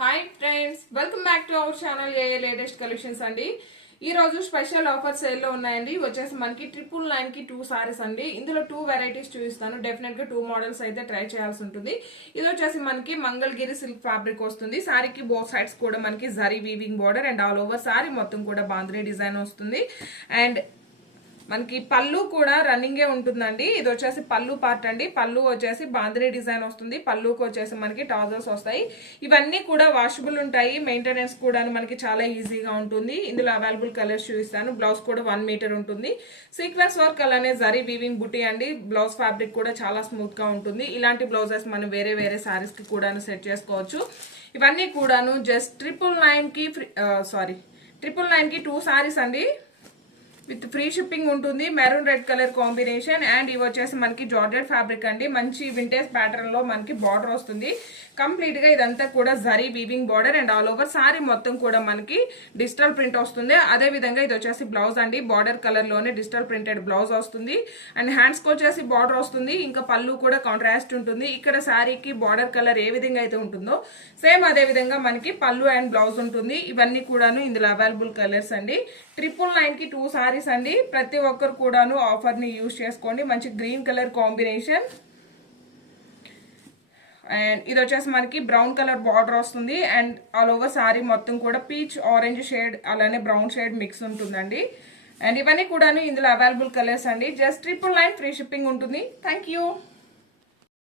Hi friends, welcome back to our channel A latest collections అండి. ఈ రోజు special offer sale లో ఉన్నాయండి. వచ్చేసి మనకి 999 కి 2 సారీస్ అండి. ఇందులో 2 వెరైటీస్ చూపిస్తాను. డెఫినెట్ గా 2 మోడల్స్ అయితే ట్రై చేయాల్సి ఉంటుంది. ఇది వచ్చేసి మనకి మంగళగిరి సిల్క్ ఫ్యాబ్రిక్ వస్తుంది. సారీకి బోత్ సైడ్స్ కూడా మనకి zari weaving border and all over sorry మొత్తం కూడా బాంద్రీ డిజైన్ వస్తుంది. అండ్ మనకి పళ్ళు కూడా రన్నింగే ఉంటుందండి. ఇది వచ్చేసి పళ్ళు పార్ట్ అండి. పళ్ళు వచ్చేసి బాంద్రీ డిజైన్ వస్తుంది. పళ్ళుకి వచ్చేసి మనకి టాజర్స్ వస్తాయి. ఇవన్నీ కూడా వాషబుల్ ఉంటాయి. మెయింటెనెన్స్ కూడా మనకి చాలా ఈజీగా ఉంటుంది. ఇందులో అవైలబుల్ కలర్స్ చూపిస్తాను. బ్లౌజ్ కూడా 1 మీటర్ ఉంటుంది. సీక్వెన్స్ వర్క్ అలానే జరీ వీవింగ్ బుటీ అండి. బ్లౌజ్ ఫ్యాబ్రిక్ కూడా చాలా స్మూత్ గా ఉంటుంది. ఇలాంటి బ్లౌజెస్ మనం వేరే వేరే సారీస్ కి కూడా సెట్ చేసుకోవచ్చు. ఇవన్నీ కూడాను జస్ట్ 999 కి 2 సారీస్ అండి. విత్ ఫ్రీ షిప్పింగ్ ఉంటుంది. Maroon red colour combination. And ఇవి వచ్చేసి మనకి జార్జెట్ ఫ్యాబ్రిక్ అండి. మంచి వింటేజ్ ప్యాటర్న్ లో మనకి బార్డర్ వస్తుంది. కంప్లీట్ గా ఇదంతా కూడా zari weaving border and all over sorry మొత్తం కూడా మనకి డిజిటల్ ప్రింట్ వస్తుంది. అదే విధంగా ఇది వచ్చేసి బ్లౌజ్ అండి. బార్డర్ కలర్ లోనే డిజిటల్ ప్రింటెడ్ బ్లౌజ్ వస్తుంది. అండ్ హ్యాండ్స్ కి వచ్చేసి బార్డర్ వస్తుంది. ఇంకా పళ్ళు కూడా కాంట్రాస్ట్ ఉంటుంది. ఇక్కడ సారీకి బార్డర్ కలర్ ఏ విధంగా అయితే ఉంటుందో సేమ్ అదే విధంగా మనకి పళ్ళు అండ్ బ్లౌజ్ ఉంటుంది. ఇవన్నీ కూడాను ఇందులో అవైలబుల్ కలర్స్ అండి. 999 కి 2 సారీస్ అండి. ప్రతి ఒక్కరు కూడాను ఆఫర్ ని యూజ్ చేసుకోండి. మంచి గ్రీన్ కలర్ కాంబినేషన్. అండ్ ఇది వచ్చేసి మనకి బ్రౌన్ కలర్ బార్డర్ వస్తుంది. అండ్ ఆల్ ఓవర్ సారీ మొత్తం కూడా పీచ్ ఆరెంజ్ షేడ్ అలానే బ్రౌన్ షేడ్ మిక్స్ ఉంటుందండి. అండ్ ఇవన్నీ కూడాను ఇందులో అవైలబుల్ కలర్స్ అండి. జస్ట్ 999 ఫ్రీ షిప్పింగ్ ఉంటుంది. Thank you.